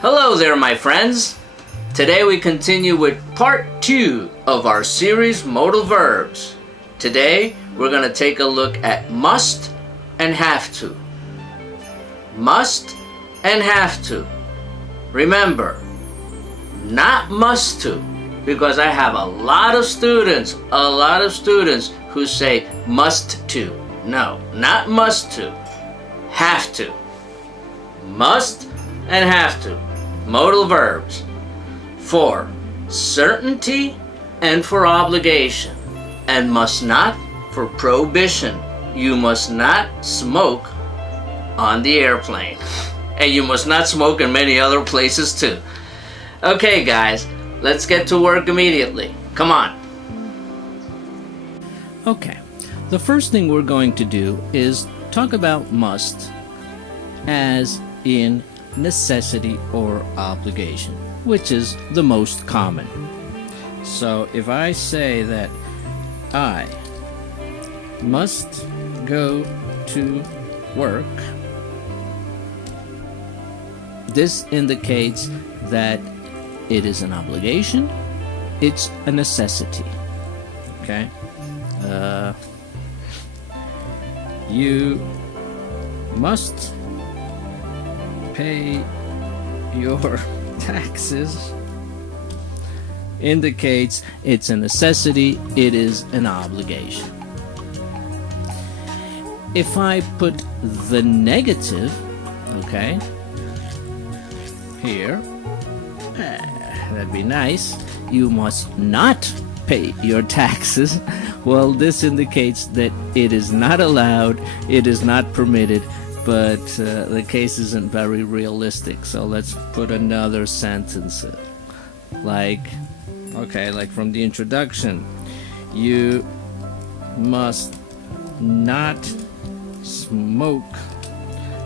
Hello there, my friends. Today we continue with part 2 of our series Modal Verbs. Today we're going to take a look at must and have to. Must and have to. Remember, not must to, because I have a lot of students who say must to. No, not must to. Have to. Must and have to. Modal verbs. For certainty and for obligation. And must not for prohibition. You must not smoke on the airplane. And you must not smoke in many other places too. Okay guys, let's get to work immediately. Come on. Okay, the first thing we're going to do is talk about must as in necessity or obligation, which is the most common. So if I say that I must go to work, this indicates that it is an obligation, it's a necessity. Okay? You must pay your taxes indicates it's a necessity, it is an obligation. If I put the negative, okay, here, that'd be nice. You must not pay your taxes. Well, this indicates that it is not allowed, it is not permitted, but the case isn't very realistic. So let's put another sentence like from the introduction. You must not smoke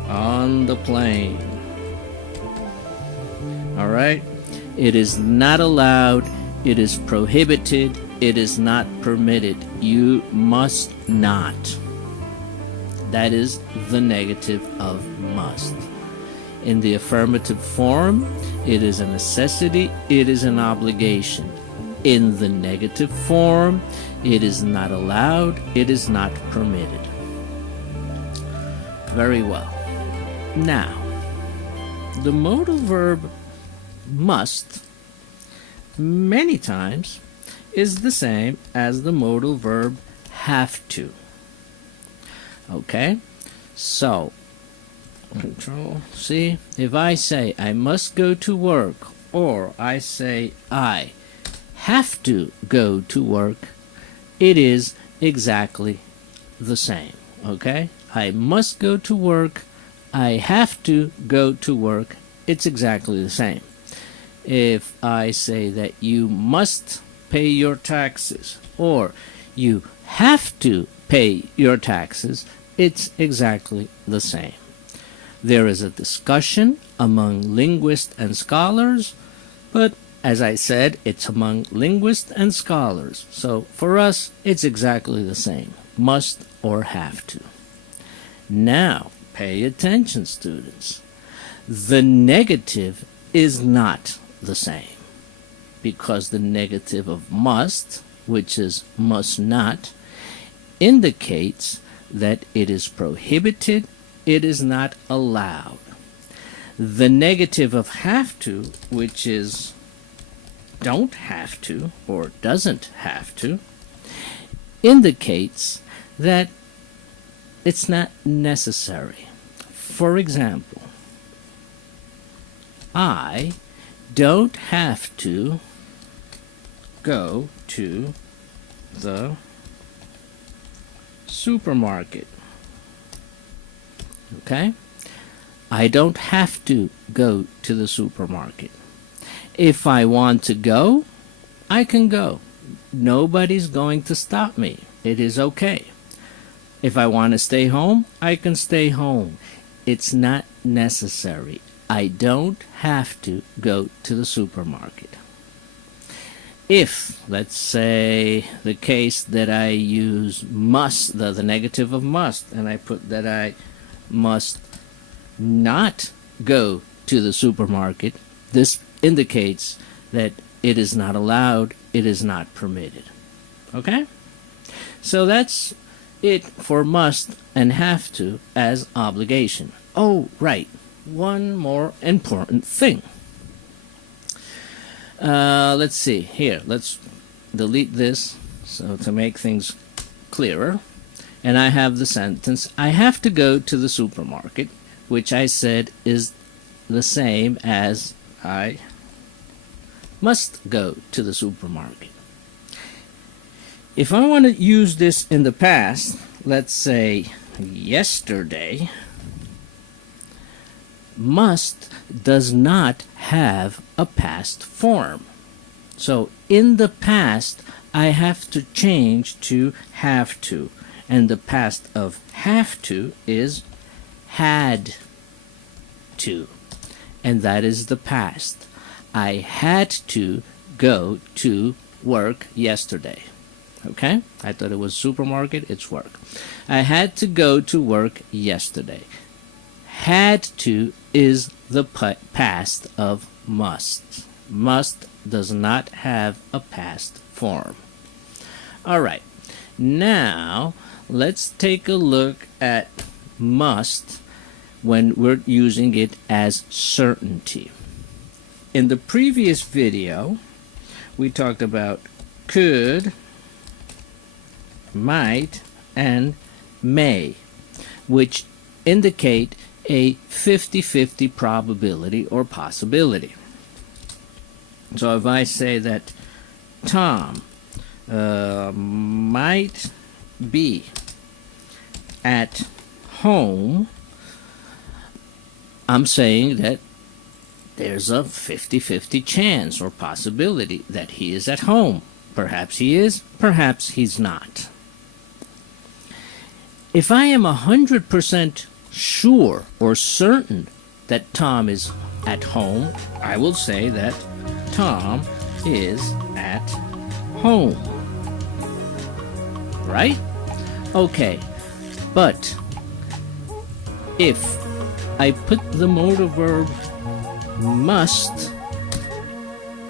on the plane. All right? It is not allowed, it is prohibited, it is not permitted. You must not. That is the negative of must. In the affirmative form, it is a necessity, it is an obligation. In the negative form, it is not allowed, it is not permitted. Very well. Now, the modal verb must many times is the same as the modal verb have to. Okay, so Control C. If I say I must go to work, or I say I have to go to work, it is exactly the same. Okay, I must go to work, I have to go to work, it's exactly the same. If I say that you must pay your taxes, or you have to pay your taxes, it's exactly the same. There is a discussion among linguists and scholars, but as I said, it's among linguists and scholars. So for us, it's exactly the same, must or have to. Now, pay attention, students. The negative is not the same, because the negative of must, which is must not, indicates that it is prohibited, it is not allowed. The negative of have to, which is don't have to or doesn't have to, indicates that it's not necessary. For example, I don't have to go to the supermarket. Okay? I don't have to go to the supermarket. If I want to go, I can go. Nobody's going to stop me. It is okay. If I want to stay home, I can stay home. It's not necessary. I don't have to go to the supermarket. If, let's say, the case that I use must, the negative of must, and I put that I must not go to the supermarket, this indicates that it is not allowed, it is not permitted. Okay? So that's it for must and have to as obligation. Oh, right. One more important thing. Let's see. Here, let's delete this so to make things clearer. And I have the sentence, I have to go to the supermarket, which I said is the same as I must go to the supermarket. If I want to use this in the past, let's say yesterday, must does not have a past form. So in the past, I have to change to have to. And the past of have to is had to. And that is the past. I had to go to work yesterday. Okay? I thought it was supermarket, it's work. I had to go to work yesterday. Had to is the past of must. Must does not have a past form. All right. Now, let's take a look at must when we're using it as certainty. In the previous video, we talked about could, might, and may, which indicate a 50-50 probability or possibility. So if I say that Tom might be at home, I'm saying that there's a 50-50 chance or possibility that he is at home. Perhaps he is, perhaps he's not. If I am 100% sure or certain that Tom is at home, I will say that Tom is at home. Right? Okay. But if I put the modal verb must,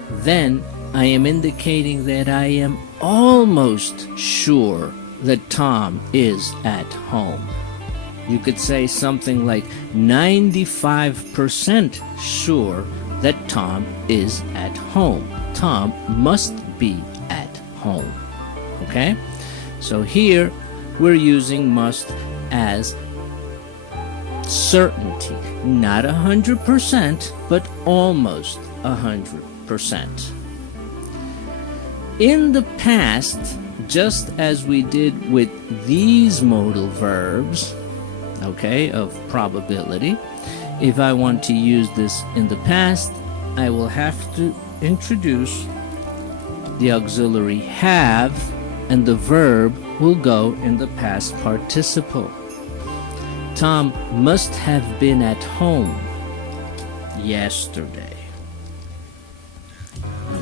then I am indicating that I am almost sure that Tom is at home. You could say something like 95% sure that Tom is at home. Tom must be at home. Okay? So here we're using must as certainty. Not 100%, but almost 100%. In the past, just as we did with these modal verbs, okay, of probability, if I want to use this in the past, I will have to introduce the auxiliary have, and the verb will go in the past participle. Tom must have been at home yesterday.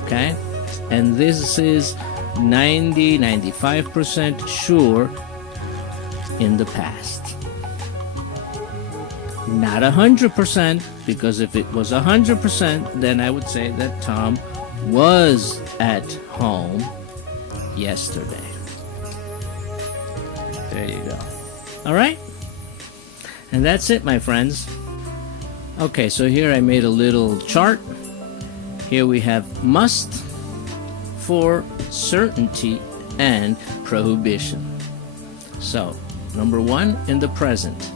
Okay? And this is 95% sure in the past. Not 100%, because if it was 100%, then I would say that Tom was at home yesterday. There you go. All right? And that's it, my friends. Okay, so here I made a little chart. Here we have must for certainty and prohibition. So, number 1 in the present.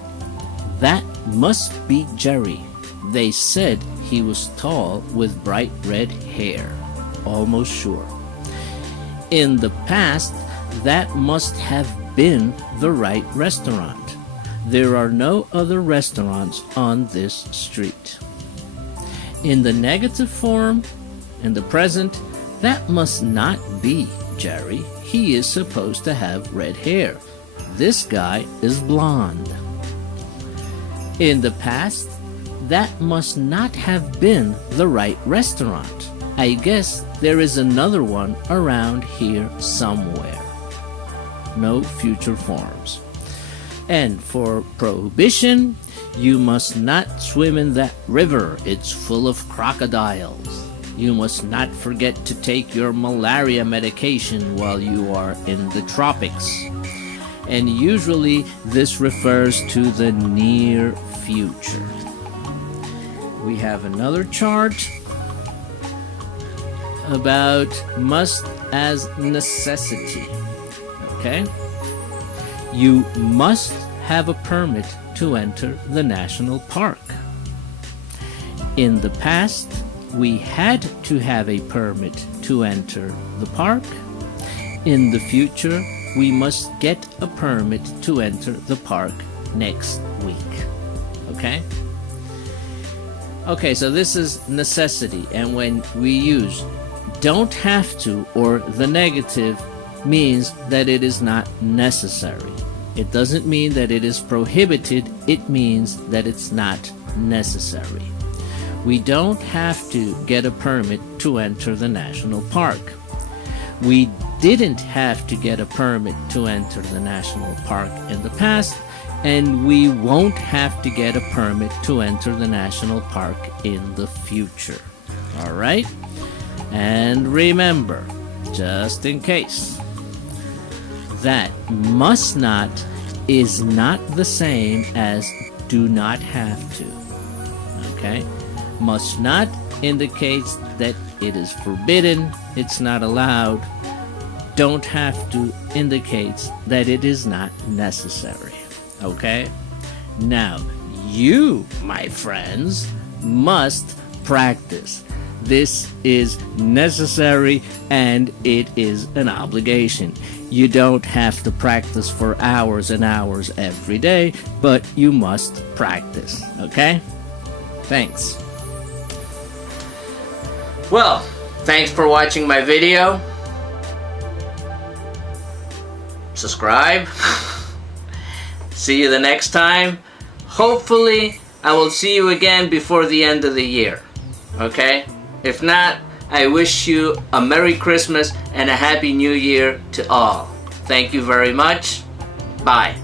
That must be Jerry. They said he was tall with bright red hair. Almost sure. In the past, that must have been the right restaurant. There are no other restaurants on this street. In the negative form, in the present, that must not be Jerry. He is supposed to have red hair. This guy is blonde. In the past, that must not have been the right restaurant. I guess there is another one around here somewhere. No future forms. And for prohibition, You must not swim in that river, it's full of crocodiles. You must not forget to take your malaria medication while you are in the tropics. And usually this refers to the near future. We have another chart about must as necessity. Okay? You must have a permit to enter the national park. In the past, we had to have a permit to enter the park. In the future, we must get a permit to enter the park next week. Okay? Okay, so this is necessity, and when we use don't have to or the negative means that it is not necessary. It doesn't mean that it is prohibited, it means that it's not necessary. We don't have to get a permit to enter the national park. We didn't have to get a permit to enter the national park in the past, and we won't have to get a permit to enter the national park in the future. All right? And remember, just in case, that must not is not the same as do not have to. Okay? Must not indicates that it is forbidden, it's not allowed. Don't have to indicates that it is not necessary. Okay? Now, you, my friends, must practice. This is necessary and it is an obligation. You don't have to practice for hours and hours every day, but you must practice. Okay? Thanks. Well, thanks for watching my video. Subscribe. See you the next time. Hopefully, I will see you again before the end of the year. Okay? If not, I wish you a Merry Christmas and a Happy New Year to all. Thank you very much. Bye.